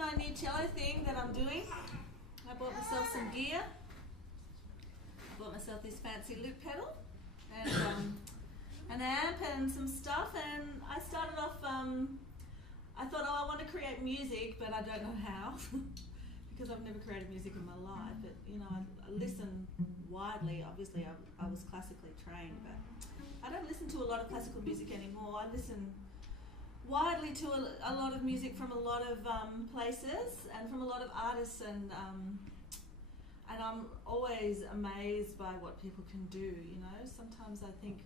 my new cello thing that I'm doing. I bought myself some gear. I bought myself this fancy loop pedal and an amp and some stuff, and I started off, I thought, oh, I want to create music, but I don't know how because I've never created music in my life, but you know, I listen widely. Obviously I was classically trained, but I don't listen to a lot of classical music anymore. I listen widely to a lot of music from a lot of places and from a lot of artists, and I'm always amazed by what people can do, you know. Sometimes I think,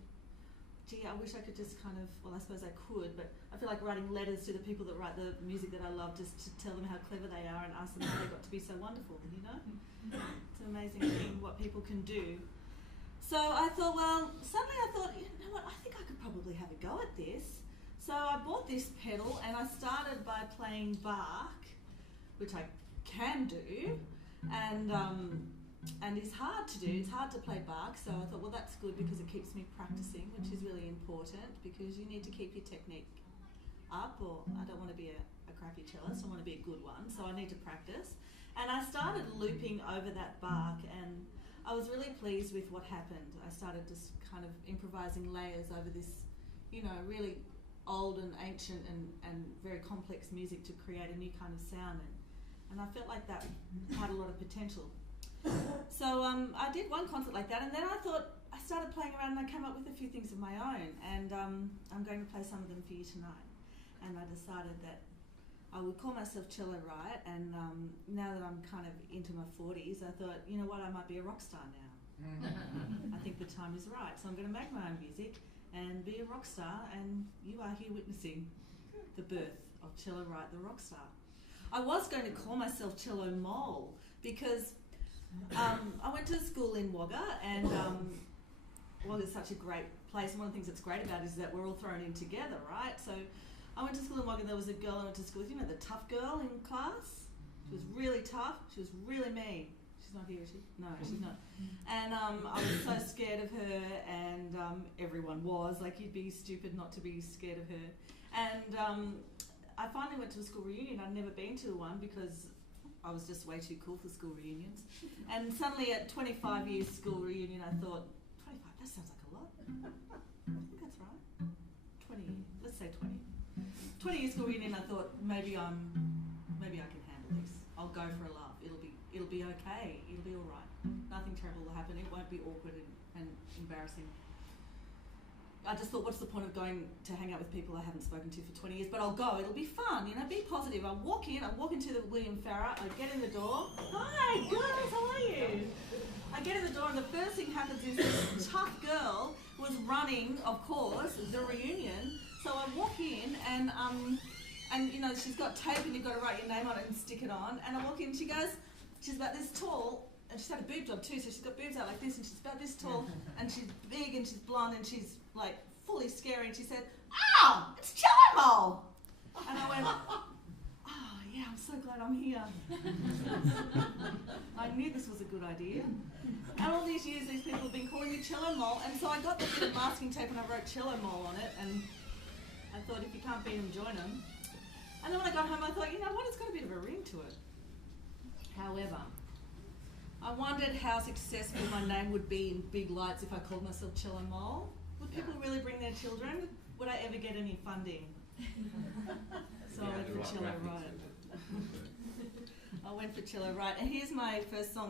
gee, I wish I could just kind of, well, I suppose I could, but I feel like writing letters to the people that write the music that I love, just to tell them how clever they are and ask them how they got to be so wonderful, you know. It's an amazing thing what people can do. So I thought, well, suddenly I thought, you know what, I think I could probably have a go at this. So I bought this pedal and I started by playing Bach, which I can do, and it's hard to do. It's hard to play Bach, so I thought, well, that's good because it keeps me practicing, which is really important because you need to keep your technique up, or I don't want to be a crappy cellist, I want to be a good one, so I need to practice. And I started looping over that Bach, and I was really pleased with what happened. I started just kind of improvising layers over this, you know, really old and ancient and very complex music to create a new kind of sound, and I felt like that had a lot of potential. So I did one concert like that, and then I thought, I started playing around and I came up with a few things of my own, and I'm going to play some of them for you tonight. And I decided that I would call myself Cello Riot, and now that I'm kind of into my 40s, I thought, you know what, I might be a rock star now. I think the time is right, so I'm going to make my own music and be a rock star, and you are here witnessing the birth of Cello Riot, the rock star. I was going to call myself Cello Mole because I went to school in Wagga, and Wagga is such a great place, and one of the things that's great about it is that we're all thrown in together, right? So I went to school in Wagga, and there was a girl I went to school with, you know, the tough girl in class? She was really tough, she was really mean. She's not here, is she? No, she's not. And I was so scared of her, and everyone was. Like, you'd be stupid not to be scared of her. And I finally went to a school reunion. I'd never been to one because I was just way too cool for school reunions. And suddenly at 25 years school reunion, I thought, 25, that sounds like a lot. I think that's right. 20, let's say 20. 20 years school reunion, I thought, maybe I can handle this. I'll go for a laugh. It'll be okay. It'll be all right. Nothing terrible will happen. It won't be awkward and embarrassing. I just thought, what's the point of going to hang out with people I haven't spoken to for 20 years? But I'll go. It'll be fun. You know, be positive. I walk into the William Farrer. I get in the door. Hi, guys. How are you? I get in the door, and the first thing happens is this tough girl was running, of course, the reunion. So I walk in, and you know, she's got tape, and you've got to write your name on it and stick it on. And I walk in, she goes, she's about this tall, and she's had a boob job too, so she's got boobs out like this, and she's about this tall, and she's big, and she's blonde, and she's like fully scary, and she said, "Oh, it's Cello Mole!" And I went, "Oh yeah, I'm so glad I'm here." I knew this was a good idea. And all these years, these people have been calling me Cello Mole, and so I got the bit of masking tape and I wrote Cello Mole on it, and I thought, if you can't beat them, join them. And then when I got home, I thought, you know what, it's got a bit of a ring to it. However, I wondered how successful my name would be in big lights if I called myself Cello Mole. Would people really bring their children? Would I ever get any funding? So I went for Cello Riot. I went for Cello Riot, and here's my first song.